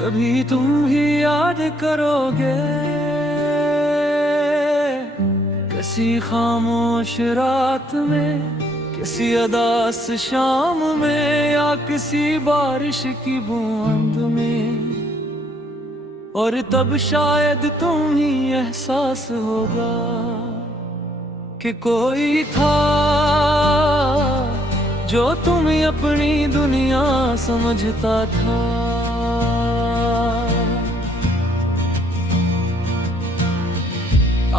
कभी तुम भी याद करोगे किसी खामोश रात में, किसी अदास शाम में, या किसी बारिश की बूंद में। और तब शायद तुम ही एहसास होगा कि कोई था जो तुम्हें अपनी दुनिया समझता था।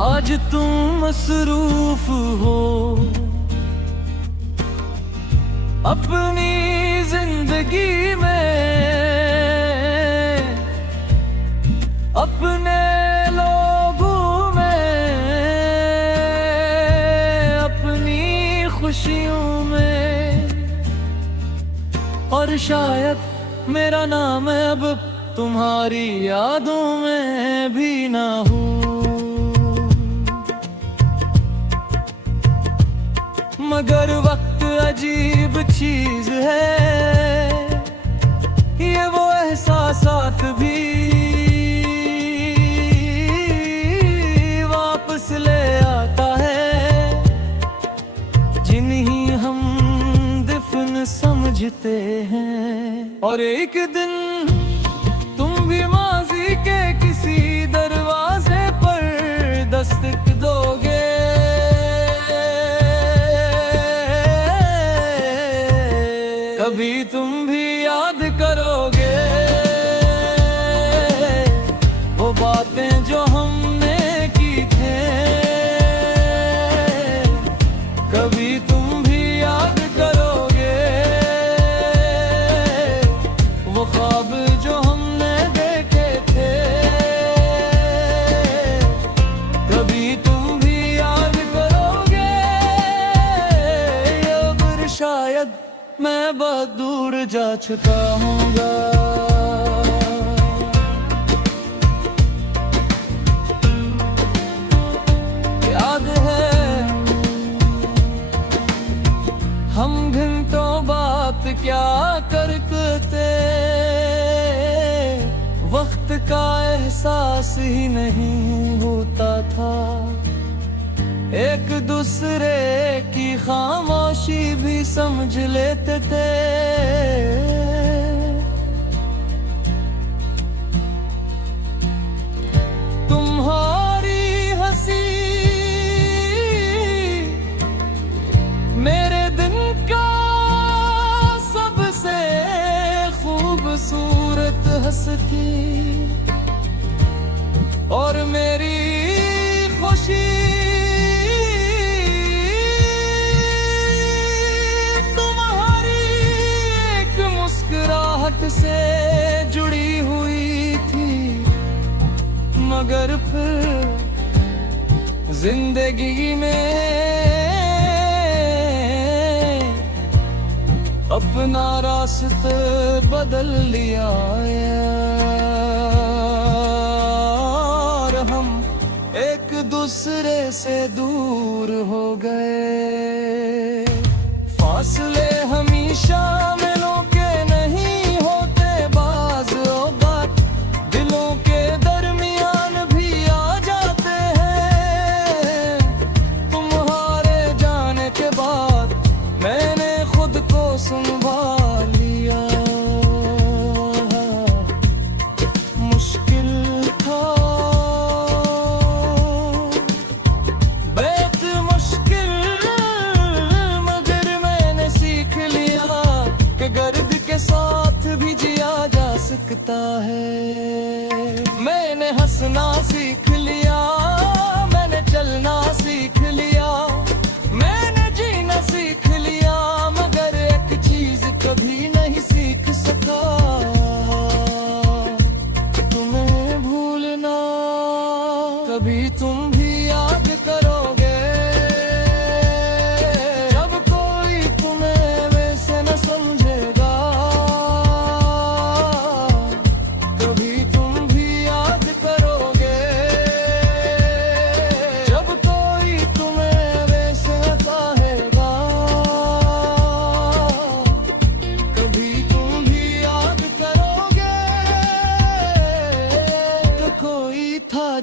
आज तुम मसरूफ हो अपनी जिंदगी में, अपने लोगों में, अपनी खुशियों में। और शायद मेरा नाम अब तुम्हारी यादों में भी ना हो। मगर वक्त अजीब चीज है, ये वो एहसासात भी वापस ले आता है जिन्हीं हम दफन समझते हैं। और एक दिन तुम भी माजी के किसी दरवाजे पर दस्तक दोगे। कभी तुम भी याद करोगे वो बातें जो हमने की थे। कभी तुम भी याद करोगे वो ख्वाब जो हमने देखे थे। कभी तुम भी याद करोगे अब शायद मैं बहुत दूर जा चुका हूँगा। याद है हम घंटों बात क्या करते, वक्त का एहसास ही नहीं होता था। एक दूसरे की खामोशी भी समझ लेते थे। तुम्हारी हंसी मेरे दिन का सबसे खूबसूरत हंसी, और मेरी खुशी से जुड़ी हुई थी। मगर फिर जिंदगी में अपना रास्ता बदल लिया और हम एक दूसरे से दूर हो गए। फासले हमेशा मिलों के नहीं होते, बाज़ औक़ात दिलों के दरमियान भी आ जाते हैं। तुम्हारे जाने के बाद मैंने खुद को संभाल लिया। मुश्किल था बेहद मुश्किल, मगर मैंने सीख लिया कि गर्द के साथ भी जिया जा सकता है। मैंने हंसना सीख लिया, मैंने चलना सीख लिया, मैंने जीना सीख लिया, मगर एक चीज कभी नहीं सीख सका, तुम्हें भूलना। कभी तुम भी याद करोगे जब कोई तुम्हें वैसे न समझेगा। कभी तुम भी याद करोगे जब कोई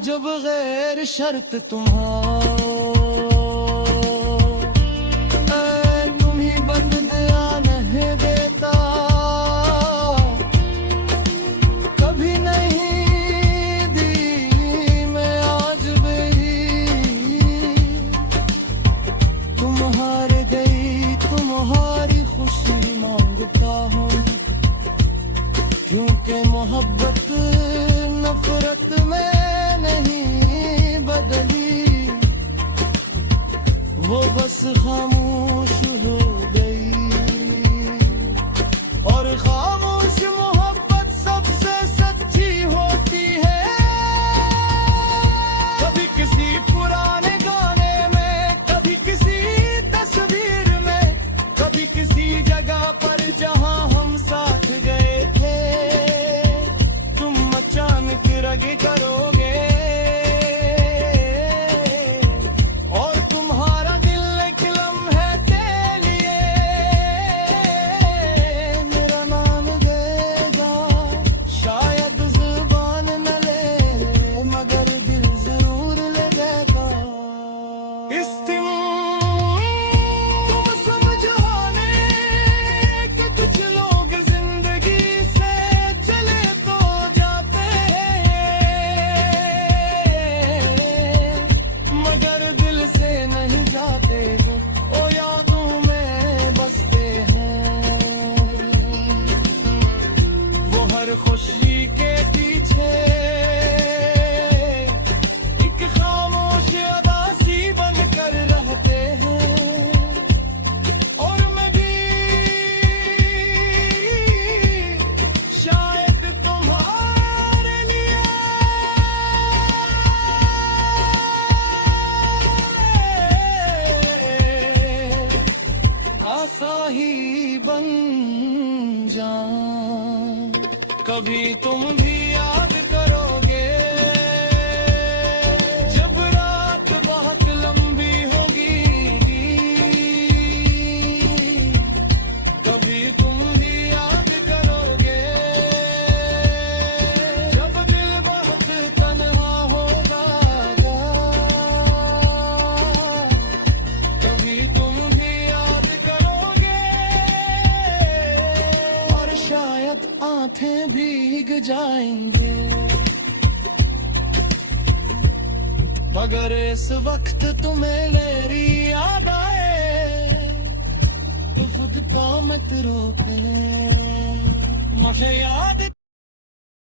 जब गैर शर्त तुम्हारा तुम ही बदला नहीं देता, कभी नहीं दी मैं आज भी। तुम हार गई तुम्हारी खुशी मांगता हूँ, क्योंकि मोहब्बत नफरत में नहीं बदली, वो बस खामोश हो गई। और खामोश मोहब्बत सबसे सच्ची होती है। कभी किसी पुराने गाने में, कभी किसी तस्वीर में, कभी किसी जगह पर जहां हम साथ गए थे। तुम अचानक रग करोगे और तुम्हारा दिल एक लम्हे के लिए मेरा नाम देगा। शायद जुबान न ले मगर दिल जरूर ले देगा। इस दिन तुम समझाने कि कुछ लोग जिंदगी से चले तो जाते मगर दिल से नहीं जाते, ओ यादों में बसते हैं। वो हर खुशी के पीछे एक खामोश अदासी बनकर रहते हैं। और मैं भी शायद तुम्हारे लिए आसा ही बन जाऊं। कभी तुम भी याद करोगे जब रात बहुत लंबी होगी। कभी तुम भी याद करोगे जब दिल बहुत तन्हा होगा। कभी तुम भी याद करोगे और शायद आंखें भीग जाएंगे। मगर इस वक्त तुम्हें मेरी याद आए तो खुद को मत रोकना, मुझे याद